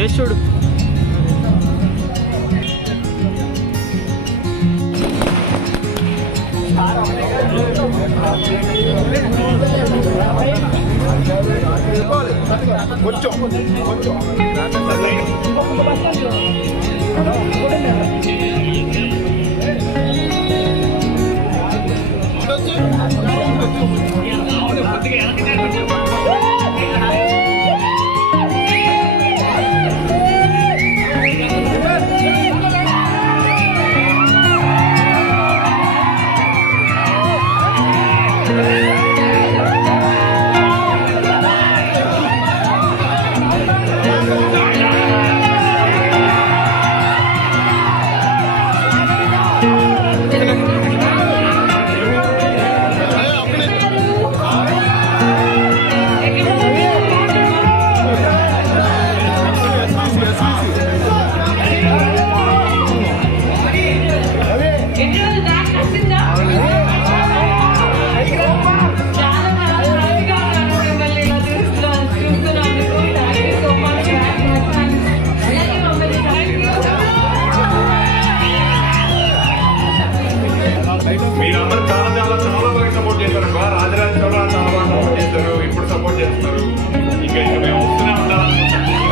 చేసి చూడు. మీరందరూ చాలా బాగా సపోర్ట్ చేశారు. రాజరాజ చాలా బాగా సపోర్ట్ చేశారు. ఇప్పుడు సపోర్ట్ చేస్తున్నారు. ఇంకా మేము వస్తూనే ఉండాలనుకుంటున్నాం.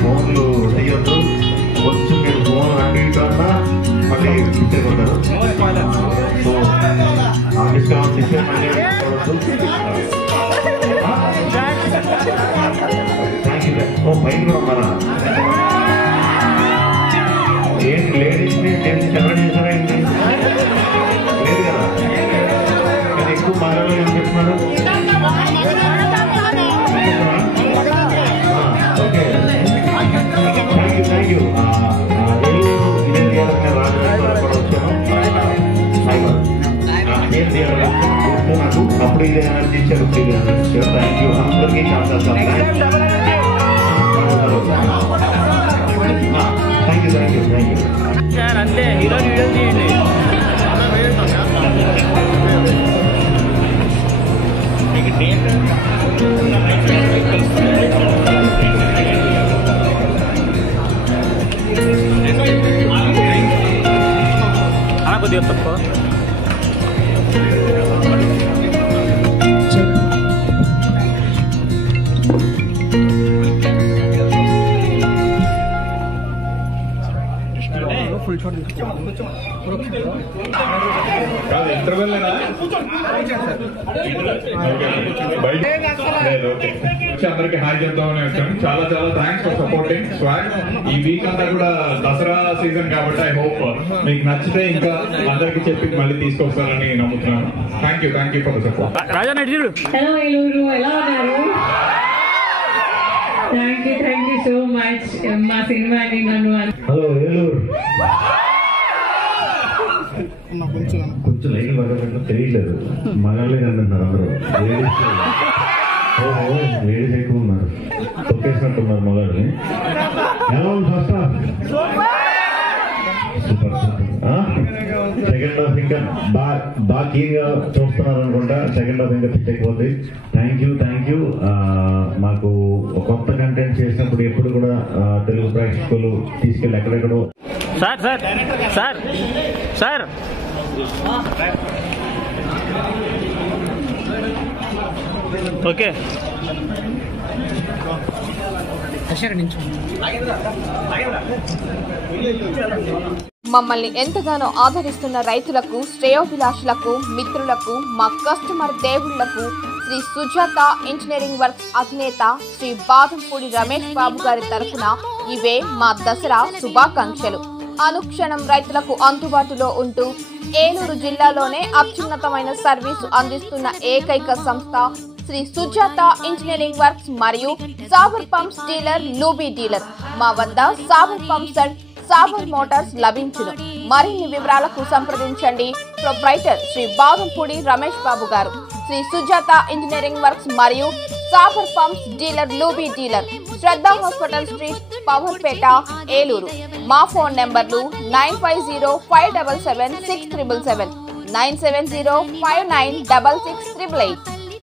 ఫోన్లు చేయొద్దు. కొంచెం మీరు ఫోన్ అడ్డున్నా మళ్ళీ కొట్టారు. సో డిస్కౌంట్ ఇస్తే మళ్ళీ థ్యాంక్ యూ. ఓ పైన ఉన్నారా? ఏంటి లేడీస్ని సెలబ్రేట్ చేశారా? ఏంటి లేదు కదా? కానీ ఎక్కువ మహిళలు ఏం చెప్తున్నారు? Okay thank you. ఏలూరు ఇదే థియేటర్ నేను రాజరాజ కూడా వచ్చాను. ఏం థియేటర్ గుర్తు నాకు. అప్పుడు ఇదే ఎనర్జీ ఇచ్చారు. ఇప్పుడు ఇదే ఎనర్జీ ఇచ్చారు. థ్యాంక్ యూ అందరికీ. చాలా థ్యాంక్ యూ. అంతే హీరో వీడియో తీయండి. మీకు డేట్ కొద్దిగా తప్ప అందరికి హాయ్ చెప్తామని వచ్చాను. చాలా థ్యాంక్స్ ఫర్ సపోర్టింగ్ స్వాగ్. ఈ వీక్ అంతా కూడా దసరా సీజన్ కాబట్టి ఐ హోప్ మీకు నచ్చితే ఇంకా అందరికి చెప్పి మళ్ళీ తీసుకొస్తారని నమ్ముతున్నాను. Thank you for the support. Hello Eluru, ఎలా ఉన్నారు? థ్యాంక్ యూ సో మచ్ మా సినిమాని నన్ను. హలో ఏలూరు, కొంచెం లైన్ పడకుండా తెలియలేదు. మగాళ్ళే కనిపిస్తున్నారు అందరూ. లేడీస్ ఎక్కువ ఉన్నారు. తొక్కేసినట్టున్నారు మగాళ్ళని. ఎలా ఉంది first half? Super. Second half ఇంకా బాగా క్లీన్ గా చూస్తున్నారు అనుకుంటా. సెకండ్ హాఫ్ ఇంకా పిచ్చకపోతుంది. Thank you. మాకు కొత్త కంటెంట్ చేసినప్పుడు ఎప్పుడు కూడా తెలుగు ప్రేక్షకులు తీసుకెళ్ళి ఎక్కడెక్కడో. సార్ ఓకే మమ్మల్ని ఎంతగానో ఆదరిస్తున్న రైతులకు, శ్రేయోభిలాషులకు, మిత్రులకు, మా కస్టమర్ దేవుళ్లకు శ్రీ సుజాత ఇంజనీరింగ్ వర్క్స్ అధినేత శ్రీ బాదంపూడి రమేష్ బాబు గారి తరఫున ఇవే మా దసరా శుభాకాంక్షలు. అనుక్షణం రైతులకు అందుబాటులో ఉంటూ ఏలూరు జిల్లాలోనే అత్యున్నతమైన సర్వీసు అందిస్తున్న ఏకైక సంస్థ శ్రీ సుజాత ఇంజనీరింగ్ వర్క్స్ మరియు సాబర్ పంప్స్ డీలర్ లూబీ డీలర్. మా వద్ద సాబర్ పంప్స్ అండ్ సాబర్ మోటార్స్ లభించును. మరిన్ని వివరాలకు సంప్రదించండి ప్రొప్రైటర్ శ్రీ బాదంపూడి రమేష్ బాబు గారు, శ్రీ సుజాత ఇంజనీరింగ్ వర్క్స్ మరియు సాబర్ పంప్స్ డీలర్ లూబీ డీలర్, శ్రద్ధ హాస్పిటల్ స్ట్రీట్, పవర్పేట, ఏలూరు. మా ఫోన్ నెంబర్లు 9505777677, 970596688.